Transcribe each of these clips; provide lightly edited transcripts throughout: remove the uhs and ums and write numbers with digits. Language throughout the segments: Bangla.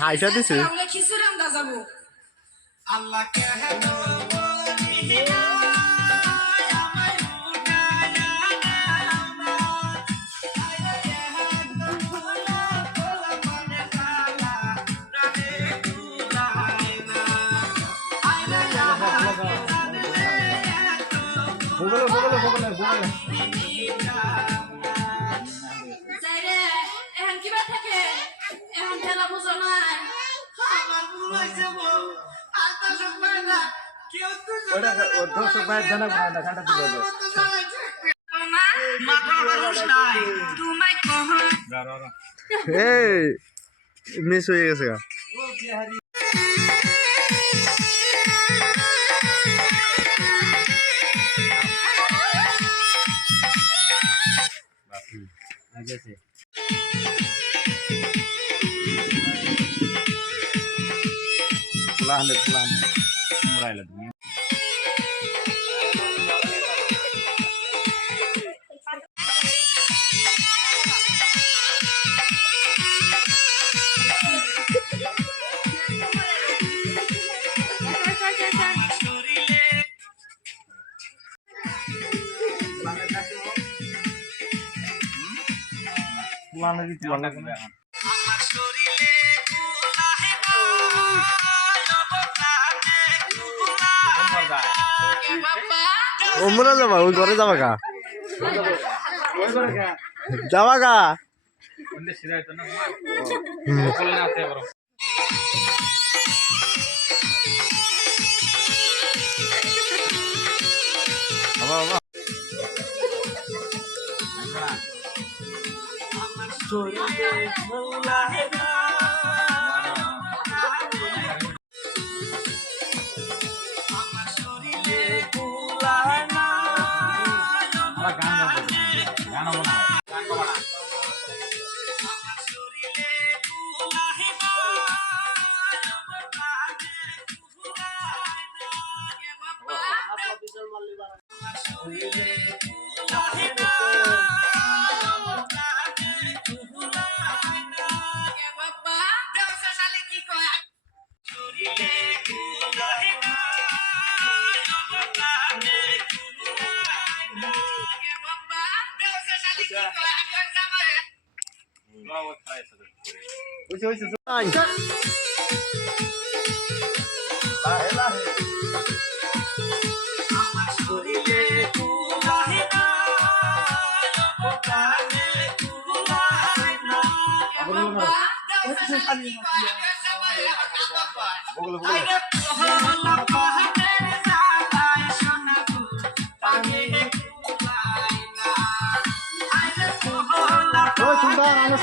হাইটা দিছে মিস হয়ে গেছে ওমরা যাবা ওই ঘরে যাবা কা যাবা কা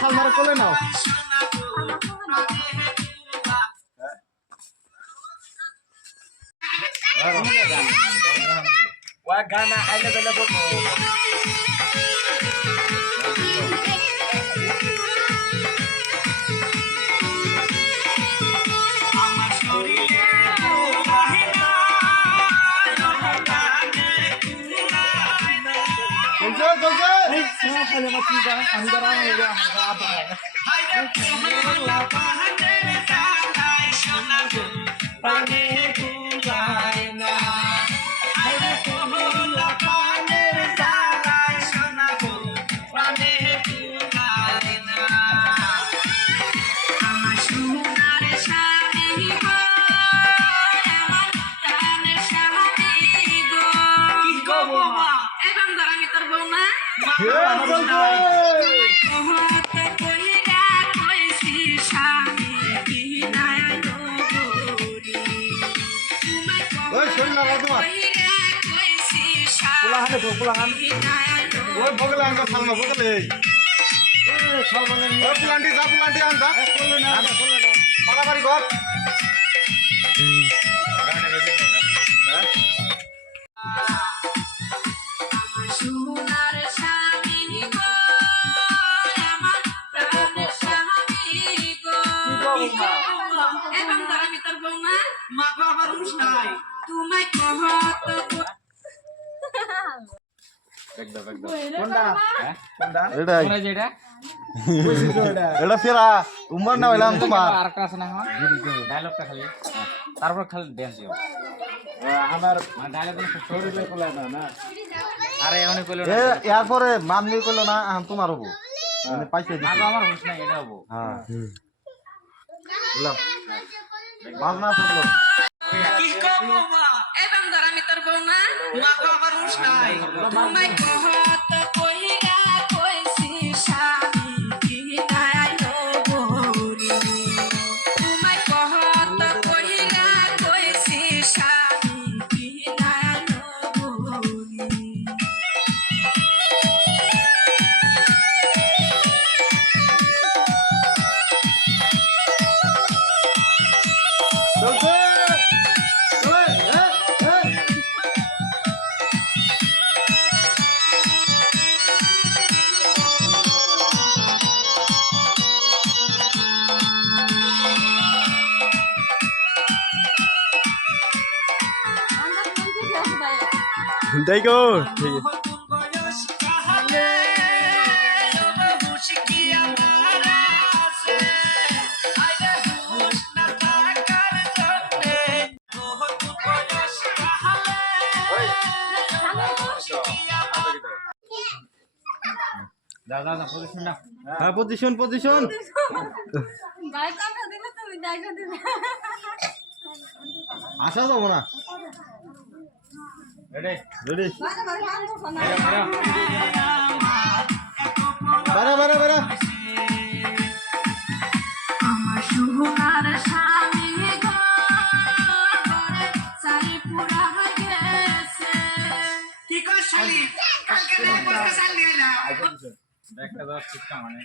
সালমার কোলে নাও গানা আইলে বেলা বলবো কোনটা হ্যাঁ এটাই কোন যে এটা এটা ফেরা তোমার না হইলাম তোমার আরেকটা আছে না এখন ডায়লগটা খালি তারপর খালি ড্যান্স দিও আমার মানে ডায়লগ শরীরে কোলা না না আরে এমনই কইলো এ না এরপরে মানলি কইলো না এখন তোমার হবো পাইছে আগে আমার হুশ নাই এটা হবো হ্যাঁ বললাম বাজনা শুনলো কি করবো মা এই বান্দর আমি তোর বউ না মা তো আমার হুঁশ নাই তোমায় কহত কইরা কইছি স্বামী কি নাই নবরি তোমায় কহত কইরা কইছি স্বামী কি নাই নবরি দেখো নতুন বয়স কাহালে হুঁশ কি আমার আছে আইলে হুঁশ না থাকার জন্যে নতুন বয়স কাহালে হুঁশ কি আমার যা যা যা পজিশন না হ্যাঁ পজিশন পজিশন আসা যাবো না রেডি রেডি মেরা বারা বারা বারা আমার সুহার স্বামী ঘরে চাই পুরা গেছে কি কর শালি কালকে দেখ বসে শালি হইলা ব্যাগটা দাও ঠিকঠাক মানে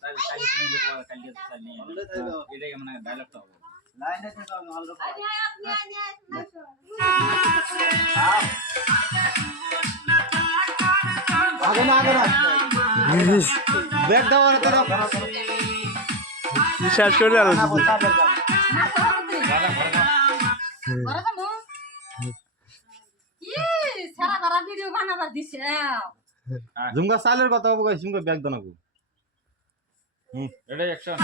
তাই কালি তুমি যে বলা কালি চালি এটাই মানে ডায়লগটা হবে আগে না আগে না ব্যাগ দাও আর দাও শেষ করে আর জুমকা সালের কথা হবে কই জুমকা ব্যাগ দাও না রেডি অ্যাকশন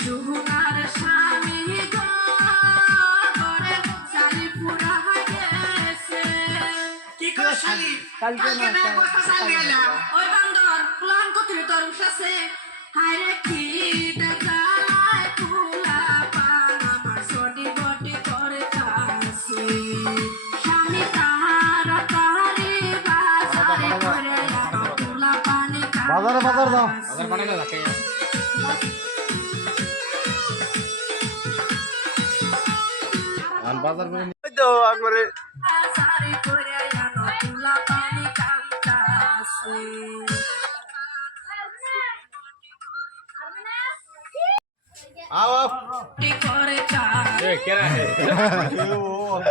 সুহার স্বামী ঘরে চাই পুরা গেছে কি কর শালি কালকে দেখ বসে শালি হইলা ওই বান্দর প্লান করতে তোর উঠছে হায়রে কি দেখায় ফুলা পান আমার সডি বডি করে কাছে স্বামী তাহার তাহারি বাজারে করে ফুলা পানি বাজারে বাজার দাও আদার বানালে রাখে আর বাজার করে নিয়ে তো একবারে বাজারে করে ফুলা পানি কাছে আও করে কাছে এ কেরা হে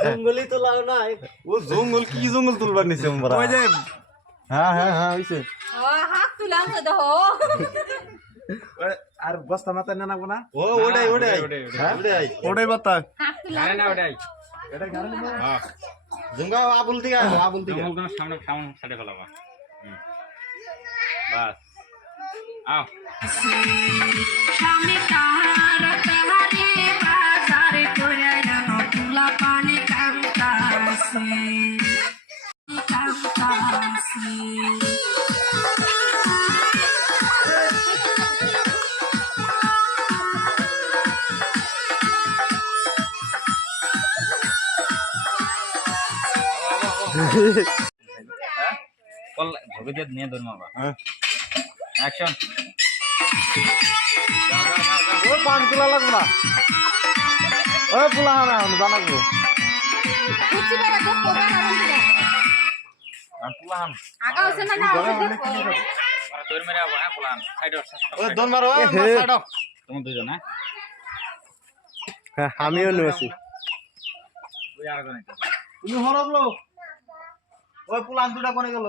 জঙ্গলি তো লাও নাই ও জঙ্গল কি জঙ্গল তুলবার নিছে আমরা ওই যে হ্যাঁ হ্যাঁ হ্যাঁ হইছে হাত তুলাম তো দেখো আর বস্তা মাথা না নাগো না ও ওটাই ওটাই হ্যাঁ ওটাই বাতা হাত তুলাম আরে না ওটাই এটা গাড়ি না হ্যাঁ জঙ্গা আবুল দিগা আবুল দিগা আমল কোন সামনে সামনে সাইডে ফেলাবা বাস আও স্বামী তাহার তাহারি বাজারে করে ফুলা পানি কাছে কল ভগতে নিয়ে ধর মারবা হ্যাঁ অ্যাকশন ও পান তুলা লাগবে না ও পুলা না জানাবো কুচি বেড়া দেখো বেড়া বন্ধুরা আর পুলাহান আগা হচ্ছে না না দেখো আর দৌড় মেরে আবো হ্যাঁ প্লান সাইড ও দন মারো ও সাইড তুমি দুজন হ্যাঁ আমিও নেছি ওই আরেকজন তুমি হরবলো ওই পুলান দুটা কোনে গেল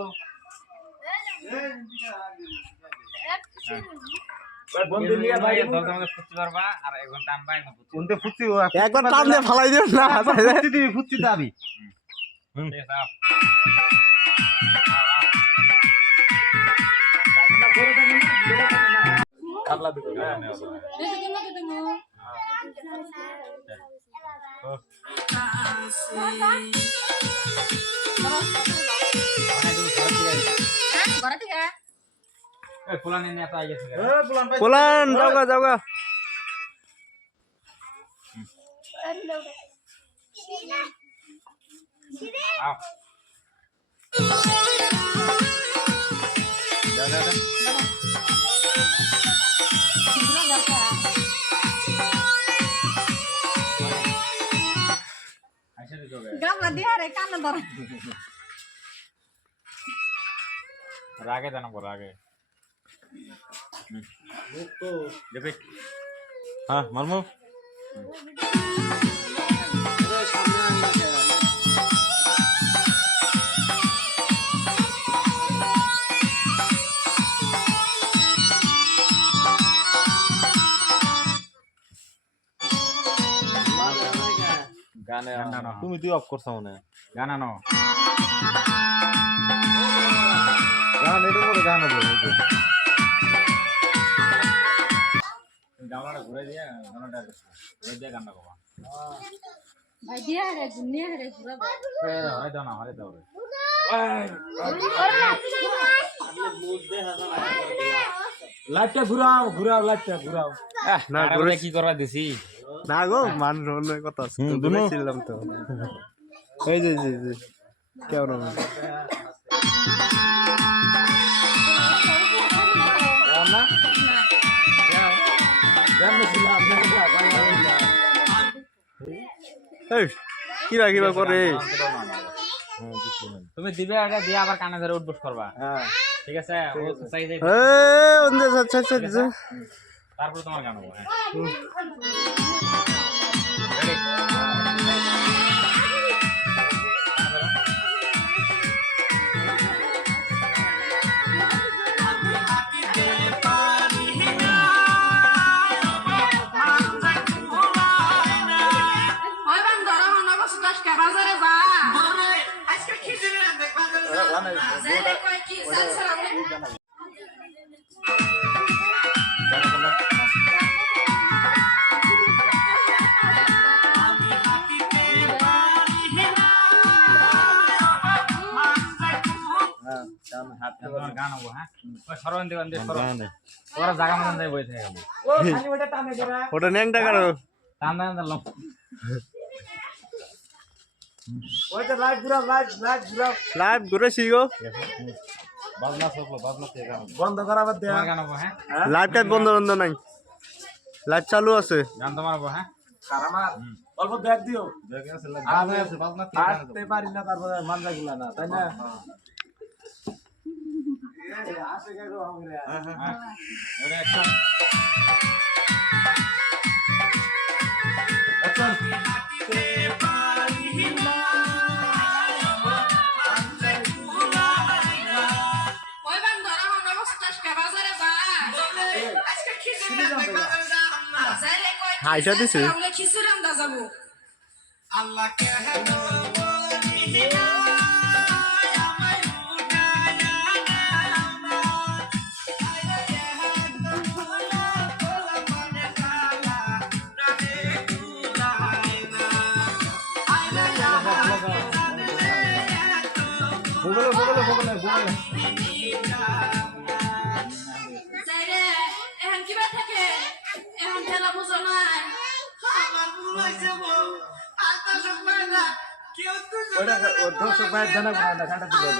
বন্ধু নিয়ে বাইরে দরজা মধ্যে ফুটতে পারবা আর একজন টানবা একজন ফুটতে কোনতে ফুটছি একবার টান দিয়ে ফালাই দিও না ফুটছি দিবি ফুটছি দাবি ঠিক আছে আও। কাটলা দিবি ঘরে থেকে এই ফুলান নিয়ে এত আইছে পুলান ভাই পোলান যাওগা আও আইছে দিছো গে গামলা দিয়ে রে কানে ধরে রাগে জানা পড় রাগে দেবে হ্যাঁ মারমু গানে গানা তুমি তুই অফ করছ মনে গানা নো গান এর উপরে গান হবে গামলাটা ঘুরে দিয়ে গানাটা ঘুরে দিয়ে গানটা কবা ভাই দিয়ে রে গুনিয়া রে পুরো হয় দাও না হয় দাও রে লাইটটা ঘুরাও লাইটটা ঘুরাও না না ঘুরে কি করবা দিছি না গো মানুষ অন্য কথা আছে তো দুনো। বলেছিলাম তো এই যে কেমন হবে না এই কিবা করে তুমি দিবে আগে দিয়ে আবার কানে ধরে উঠবস করবা হ্যাঁ ঠিক আছে ও চাই যাই ওন্দে আচ্ছা তারপর তোমার গান হবে ওই বান্দর আমার বসে 10 টা বাজারে যা আজকে খিচুড়ি রাঁধবে বাজারে যা যাইলে কয় কি সালসালা তোমার গান হবে হ্যাঁ ওই সরবন দিবেন দিয়ে সরব গান ওরা জায়গা মতন যাই বসে থাকে ওটা ন্যাংটা কারো টান টান দিলাম লাইভ ঘুরেছি গো বাজনা সকলো বাজনা থেকে গান বন্ধ করাবার তোমার গান হবে হ্যাঁ লাইভটা বন্ধ নাই লাইভ চালু আছে গান তোমার হবে হ্যাঁ অল্প ব্যাগ দিও দেখে আছে বাজনা আছে বাজনা থেকে গান আসতে পারি না তারপরে মানজা গুলা না তাই না ওটা একটা ওই বান্দর আমার বসে 10 টা বাজারে যা আজকে খিচুড়ি রাঁধবে বাজারে যা যাইলে কয় কি হাইসা দিছে। আমরা খিচুড়ি রাঁধা যাবো আল্লাহ কে যাইরে এখন কিবা থাকে এখন খেলা বুঝো নাই আমার ভুল হইছে বউ আর তো সব না কেউ তো ওটা দর্শক ভাই জানা না কাটা দিল